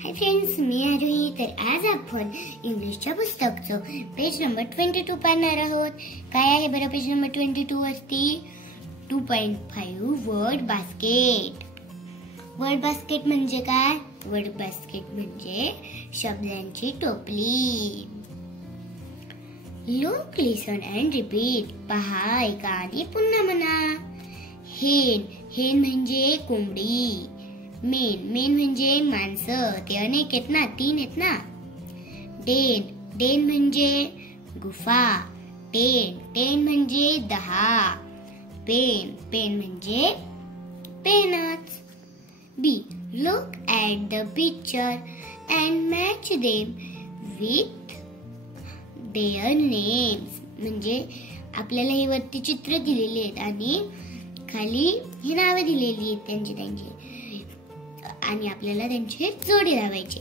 Hi friends, मी आरोही. तर आज आपण इंग्लिशच्या पुस्तकाचं पेज नंबर 22 पाहणार आहोत. काय आहे बरं पेज नंबर 22 वरती? 2.5 वर्ड बास्केट. वर्ड बास्केट म्हणजे काय? वर्ड बास्केट म्हणजे शब्दांची टोपली. Look, listen and repeat. पहा, ऐका आणि पुन्हा म्हणा. हेन, हेन म्हणजे कोंबडी. मेन, मेन म्हणजे माणसं. ते अनेक आहेत ना, 3 आहेत ना. डेन, डेन म्हणजे गुफा. टेन, टेन म्हणजे 10. पेन, पेन म्हणजे पेनच. B, look at the picture and match them with their names. म्हणजे आपल्याला हे वरती चित्र दिलेली आहेत आणि खाली ही नावं दिलेली आहेत त्यांची आणि आपल्याला त्यांची जोडी लावायची.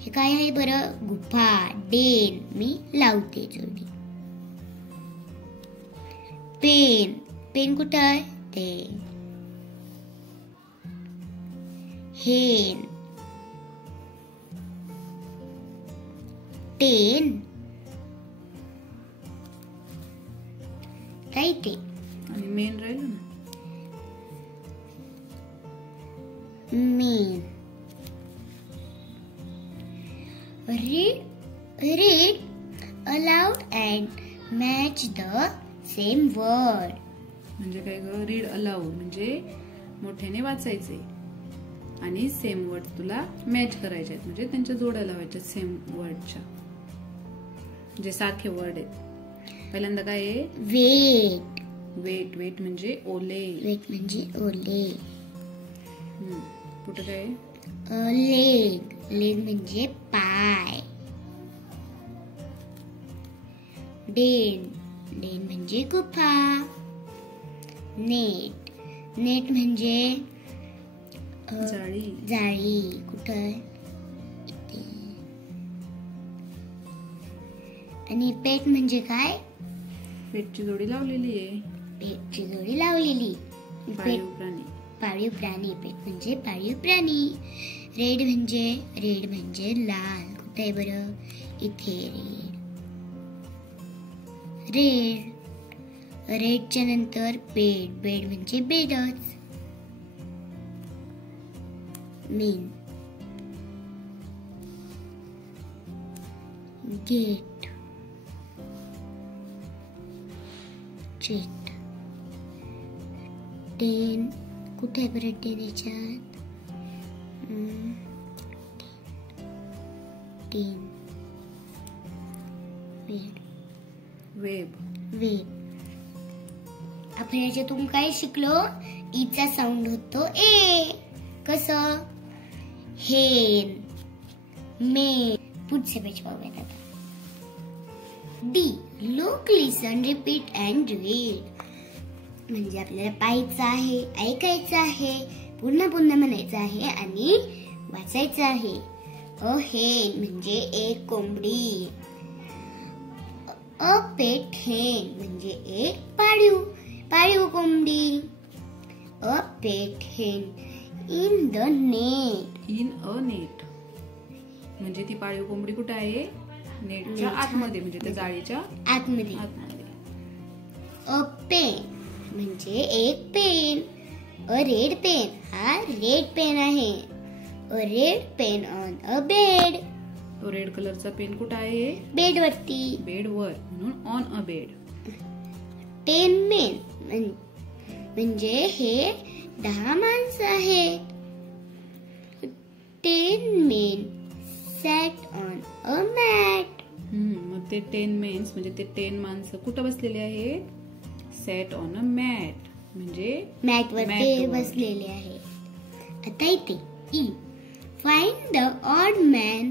हे काय आहे बरं? गुफा. डेन, मी लावते जोडी. पेन, पेन कुठं आहे? ते. हेन, टेन, काय ते? आणि मेन राहिलं ना. Main. read aloud and match the same word. म्हणजे काय ग? रीड अलाउड म्हणजे मोठ्याने वाचायचे आणि सेम वर्ड तुला मॅच करायचे आहेत, म्हणजे त्यांच्या जोड्या लावायच्या सेम वर्डच्या, जे सारखे वर्ड आहेत. पहिल्यांदा काय आहे? वेट. वेट, वेट म्हणजे ओले. वेट म्हणजे ओले. कुठं काय? लेग, लेग म्हणजे पाय. डेन, डेन म्हणजे गुफा. नेट, नेट म्हणजे जाळी. जाळी. कुठं? आणि पेट म्हणजे काय? पेटची जोडी लावलेली आहे. पेटची जोडी लावलेली. पाळीव प्राणी. पाळीव प्राणी. पेट म्हणजे पाळीव प्राणी. रेड म्हणजे लाल. कुठे आहे बरं? इथे. रेड. रेडच्या नंतर बेड. बेड म्हणजे बेडच. मेन. गेट. स्ट्रीट. टेन. कुठे आहे बरं टेन याच्यात? टेन. वेब. वेब. आपण याच्यातून काय शिकलो? ईचा साऊंड होतो ए. कसं? हेन. मेन. पुढचे पेज पाहूयात आता. D, look, listen, repeat and read. म्हणजे आपल्याला पाहायचं आहे, ऐकायचं आहे, पुन्हा पुन्हा म्हणायचं आहे आणि वाचायचं आहे. अ हेन म्हणजे एक कोंबडी. अ पेट हेन म्हणजे एक पाळीव कोंबडी. अ पेट हेन in the net. In a net म्हणजे ती पाळीव कोंबडी कुठे आहे? नेटच्या आतमध्ये, म्हणजे त्या जाळीच्या आतमध्ये. अ पेन म्हणजे एक पेन. अ रेड पेन, हा रेड पेन आहे. A red pen on a bed. तो रेड कलरचा पेन कुठे आहे? बेड वरती. बेड वर, म्हणून ऑन अ बेड. 10 मेन म्हणजे हे 10 माणसं आहेत. 10 men sat on a mat. मग ते 10 मेन्स म्हणजे ते 10 माणसं कुठं बसलेले आहेत? सॅट ऑन अ मॅट म्हणजे मॅट वरती बसलेले आहे. आता इथे E, find the odd man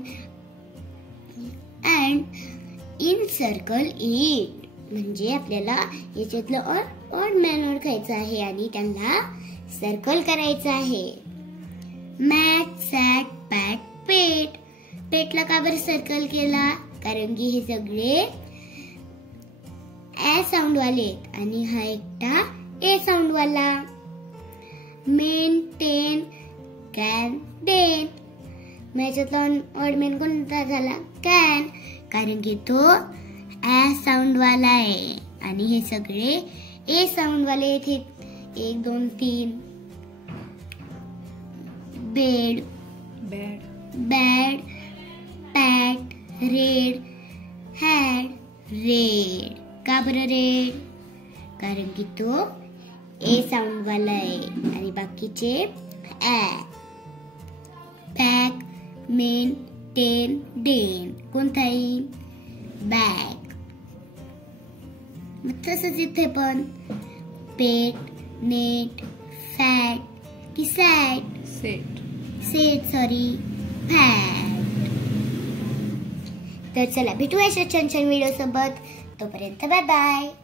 and in circle it. म्हणजे आपल्याला याच्यातलं ऑड मॅन ओळखायचं आहे आणि त्यांना सर्कल करायचं आहे. मॅट, सॅट, पॅट, पेट. पेटला का बरं सर्कल केला? कारण की हे सगळे ए साऊंड वाले आणि हा एकटा ए साऊंड वाला. Men, ten, can, den. याच्यातला ऑड मेन कोणता झाला? कॅन, कारण की तो ऍ साऊंड वाला आहे आणि हे सगळे ए साऊंड वाले आहेत. 1 2 3. Bed, bad, bad, pat, red, had, red. का बरं रेड? कारण की तो ए साऊंड वाला आहे आणि बाकीचे ऍ. पॅक, मेन, टेन, डेन कोणता येईल? बॅग. मग तसंच इथे पण पेट, नेट, फॅट की sat? Set, set sorry, fat. तर चला भेटूया अशा छान छान व्हिडिओ सोबत. तोपर्यंत बाय बाय.